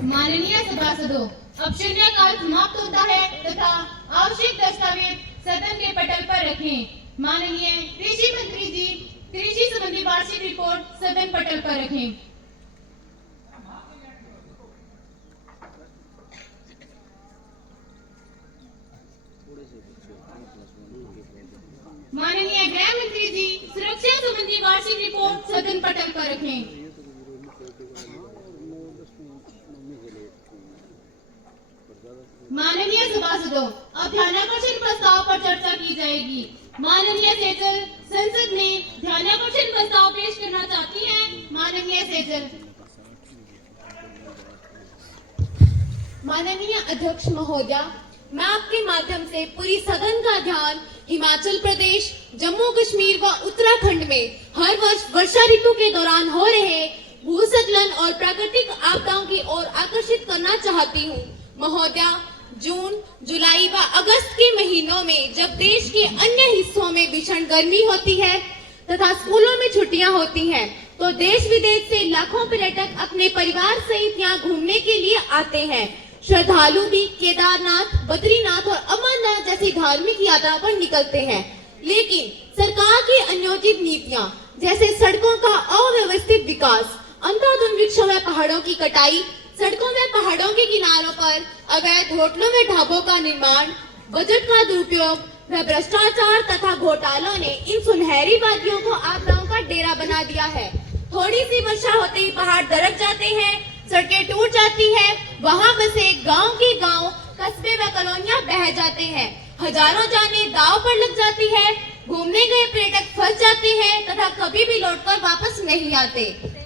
माननीय सभासदों, अब शून्यकाल समाप्त होता है तथा आवश्यक दस्तावेज सदन के पटल पर रखें। माननीय कृषि मंत्री जी, कृषि संबंधी वार्षिक रिपोर्ट सदन पटल पर रखें। माननीय गृह मंत्री जी, सुरक्षा संबंधी वार्षिक रिपोर्ट सदन पटल पर रखें। माननीय सभासदों, अब ध्यानाकर्षण प्रस्ताव पर चर्चा की जाएगी। माननीय सेजल संसद में ध्यानाकर्षण प्रस्ताव पेश करना चाहती हैं। माननीय सेजल। माननीय अध्यक्ष महोदया, मैं आपके माध्यम से पूरी सदन का ध्यान हिमाचल प्रदेश, जम्मू कश्मीर व उत्तराखंड में हर वर्ष वर्षा ऋतु के दौरान हो रहे भूस्खलन और प्राकृतिक आपदाओं की ओर आकर्षित करना चाहती हूँ। महोदया, जून, जुलाई व अगस्त के महीनों में जब देश के अन्य हिस्सों में भीषण गर्मी होती है तथा स्कूलों में छुट्टियां होती हैं, तो देश विदेश से लाखों पर्यटक अपने परिवार सहित यहाँ घूमने के लिए आते हैं। श्रद्धालु भी केदारनाथ, बद्रीनाथ और अमरनाथ जैसी धार्मिक यात्रा पर निकलते हैं, लेकिन सरकार की अनियोजित नीतियां जैसे सड़कों का अव्यवस्थित विकास, अंधाधुंध वृक्षों में पहाड़ों की कटाई, सड़कों में पहाड़ों के किनारों पर अवैध होटलों में ढाबों का निर्माण, बजट का दुरुपयोग व भ्रष्टाचार तथा घोटालों ने इन सुनहरी वादियों को आपदाओं का डेरा बना दिया है। थोड़ी सी वर्षा होते ही पहाड़ दरक जाते हैं, सड़कें टूट जाती है, वहाँ बसे गांव के गांव, कस्बे व कॉलोनियां बह जाते हैं, हजारों जानें दांव पर लग जाती है, घूमने गए पर्यटक फंस जाते हैं तथा कभी भी लौटकर वापस नहीं आते।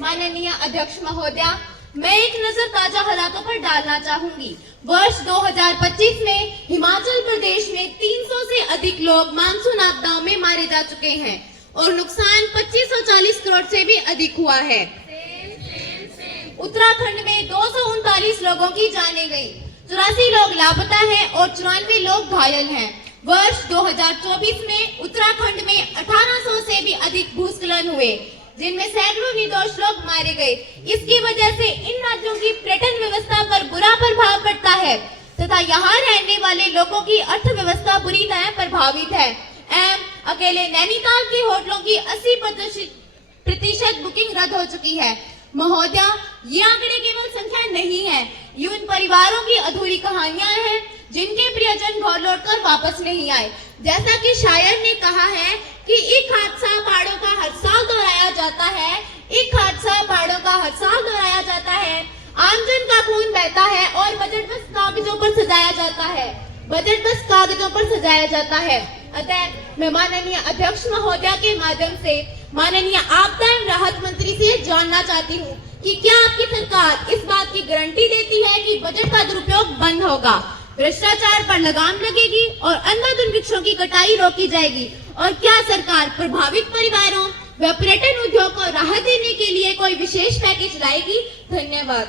माननीय अध्यक्ष महोदया, मैं एक नजर ताजा हालातों पर डालना चाहूंगी। वर्ष 2025 में हिमाचल प्रदेश में 300 से अधिक लोग मानसून आपदाओं में मारे जा चुके हैं और नुकसान 2540 करोड़ से भी अधिक हुआ है। उत्तराखंड में 239 लोगों की जानें गई, 84 लोग लापता हैं और 94 लोग घायल हैं। वर्ष 2024 में उत्तराखंड में 1800 से भी अधिक भूस्खलन हुए, जिनमें सैकड़ों निर्दोष लोग मारे गए। इसकी वजह से इन राज्यों की पर्यटन व्यवस्था पर बुरा प्रभाव पड़ता है तथा यहाँ रहने वाले लोगों की अर्थव्यवस्था बुरी तरह प्रभावित है। अकेले नैनीताल के होटलों की 80% बुकिंग रद्द हो चुकी है। महोदया, ये आंकड़े केवल संख्या नहीं है, ये उन परिवारों की अधूरी कहानियां हैं जिनके प्रियजन घर लौटकर वापस नहीं आए। जैसा कि शायर ने कहा है कि एक हादसा पहाड़ों का हर साल दोहराया जाता है, एक हादसा पहाड़ों का हर साल दोहराया जाता है, आमजन का खून बहता है और बजट बस कागजों पर सजाया जाता है, बजट बस कागजों पर सजाया जाता है। अतः मैं माननीय अध्यक्ष महोदया के माध्यम से माननीय आपदा एवं राहत मंत्री से जानना चाहती हूँ कि क्या आपकी सरकार इस बात की गारंटी देती है कि बजट का दुरुपयोग बंद होगा, भ्रष्टाचार पर लगाम लगेगी और अंधाधुंध वृक्षों की कटाई रोकी जाएगी, और क्या सरकार प्रभावित परिवारों व पर्यटन उद्योग को राहत देने के लिए कोई विशेष पैकेज लाएगी? धन्यवाद।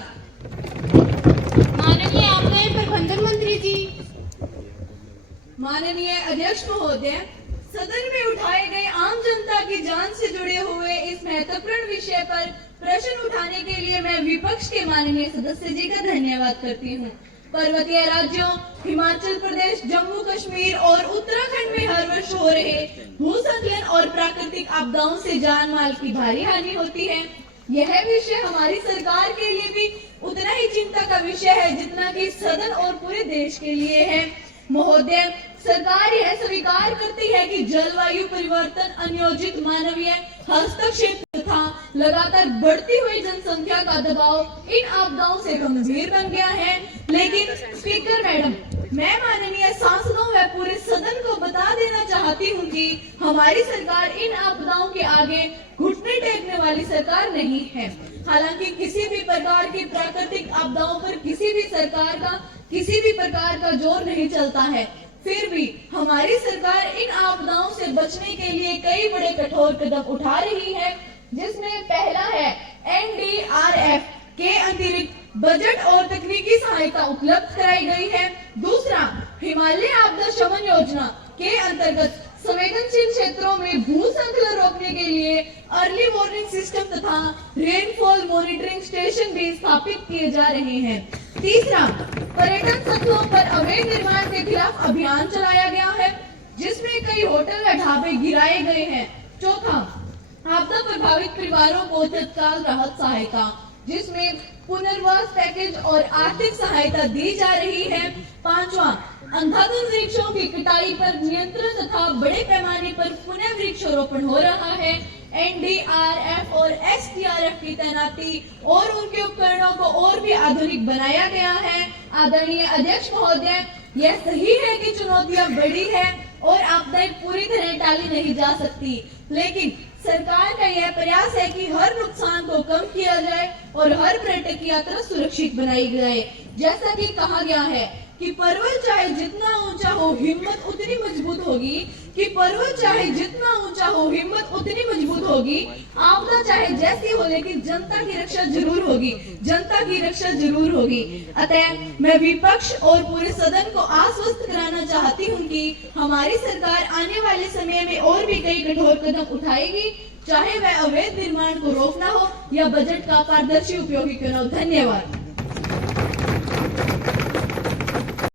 माननीय आपदा प्रबंधन मंत्री जी। माननीय अध्यक्ष महोदय, सदन में उठाए गए आम जनता की जान से जुड़े हुए इस महत्वपूर्ण विषय पर प्रश्न उठाने के लिए मैं विपक्ष के माननीय सदस्य जी का धन्यवाद करती हूँ। पर्वतीय राज्यों हिमाचल प्रदेश, जम्मू कश्मीर और उत्तराखंड में हर वर्ष हो रहे भूस्खलन और प्राकृतिक आपदाओं से जान माल की भारी हानि होती है। यह विषय हमारी सरकार के लिए भी उतना ही चिंता का विषय है जितना कि सदन और पूरे देश के लिए है। महोदय, सरकार यह स्वीकार करती है कि जलवायु परिवर्तन, अनियोजित मानवीय हस्तक्षेप तथा लगातार बढ़ती हुई जनसंख्या का दबाव इन आपदाओं से गंभीर बन गया है। लेकिन स्पीकर मैडम, मैं माननीय सांसदों व पूरे सदन को बता देना चाहती हूँ कि हमारी सरकार इन आपदाओं के आगे घुटने टेकने वाली सरकार नहीं है। हालांकि किसी भी प्रकार की प्राकृतिक आपदाओं पर किसी भी प्रकार का जोर नहीं चलता है, फिर भी हमारी सरकार इन आपदाओं से बचने के लिए कई बड़े कठोर कदम उठा रही है, जिसमें पहला है NDRF के अतिरिक्त बजट और तकनीकी सहायता उपलब्ध कराई गई है। दूसरा, हिमालय आपदा शमन योजना के अंतर्गत संवेदनशील क्षेत्रों में भूस्खलन रोकने के लिए अर्ली वार्निंग सिस्टम तथा रेनफॉल मॉनिटरिंग स्टेशन भी स्थापित किए जा रहे हैं। तीसरा, पर्यटन स्थलों पर अवैध निर्माण के खिलाफ अभियान चलाया गया है, जिसमें कई होटल व ढाबे गिराए गए हैं। चौथा, आपदा प्रभावित परिवारों को तत्काल राहत सहायता, जिसमें पुनर्वास पैकेज और आर्थिक सहायता दी जा रही है। पांचवा, अंधाधुंध वृक्षों की कटाई पर नियंत्रण तथा बड़े पैमाने पर पुनः वृक्षारोपण हो रहा है। एनडीआरएफ और एसडीआरएफ की तैनाती और उनके उपकरणों को और भी आधुनिक बनाया गया है। आदरणीय अध्यक्ष महोदय, यह सही है कि चुनौतियां बड़ी है और आपदाएं पूरी तरह टाली नहीं जा सकती, लेकिन सरकार का यह प्रयास है कि हर नुकसान को कम किया जाए और हर पर्यटक की यात्रा सुरक्षित बनाई जाए। जैसा कि कहा गया है कि पर्वत चाहे जितना ऊंचा हो हिम्मत उतनी मजबूत होगी, कि पर्वत चाहे जितना ऊंचा हो हिम्मत उतनी मजबूत होगी। आपदा चाहे जैसी हो लेकिन जनता की रक्षा जरूर होगी, जनता की रक्षा जरूर होगी। अतः मैं विपक्ष और पूरे सदन को आश्वस्त कराना चाहती हूँ कि हमारी सरकार आने वाले समय में और भी कई कठोर कदम उठाएगी, चाहे वह अवैध निर्माण को रोकना हो या बजट का पारदर्शी उपयोग करना हो। धन्यवाद।